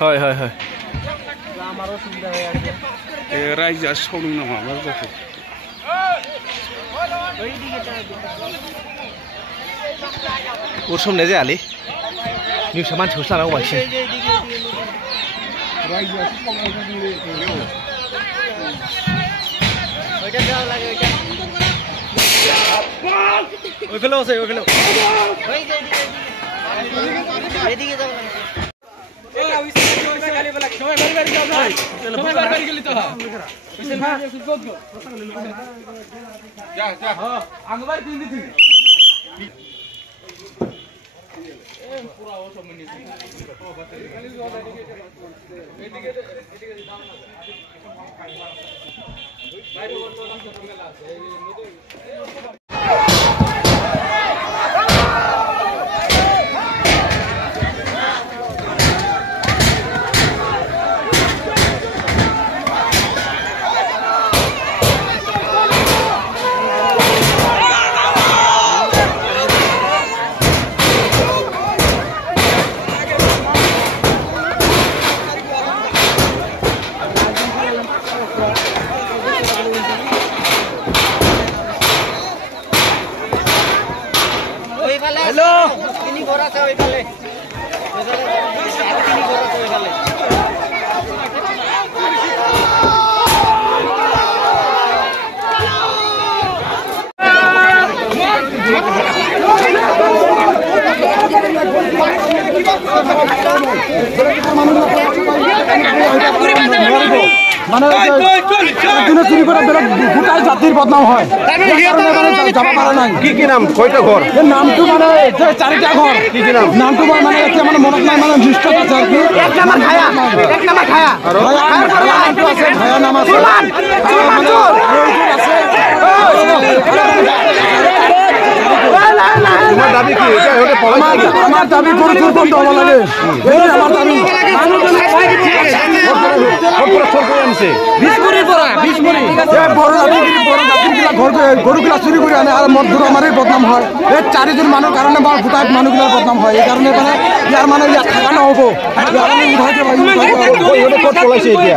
হয় হয় হয় রাইজা সাউন্ড নামা मा जाखो उरसोमनाय जायालै निउसआ मानसिखौसो लानांगौ बांसिन ওইখানে আছে ওইখানে এদিকে যাও মানে দিনে চুরি করে বেলেগ গোটাই জাতিৰ বদনাম হয় যাব পৰা নাই কি নাম কয়টা ঘৰ এই নামটো মানে চাৰিটা ঘৰ কি নাম নামটো মানে এতিয়া মানে মনত নাই মানে নিশ্চয় আছে আৰু কি এক নাম্বাৰ খায়া নামটো আছে ভায়া নাম আছে তোমার দাবি কি এটা হতে পলাইছে আমার দাবি গরু চোর বন্ধ হওয়া লাগে এই আমার দাবি পুরো চোর করে আনছে 20 কোটির পড়া 20 কোটি বড় জাতিগিলা গরুগুলা চুরি করে আনে আর মদগুলো আমারই বদনাম হয় এই 4 জন মানুষ কারণে বা গোটাই মানুহগুলোর বদনাম হয় এই কারণে মানে ইয়ার মানে ইয়াত থাকা নহব ক'ত পলাইছে এতিয়া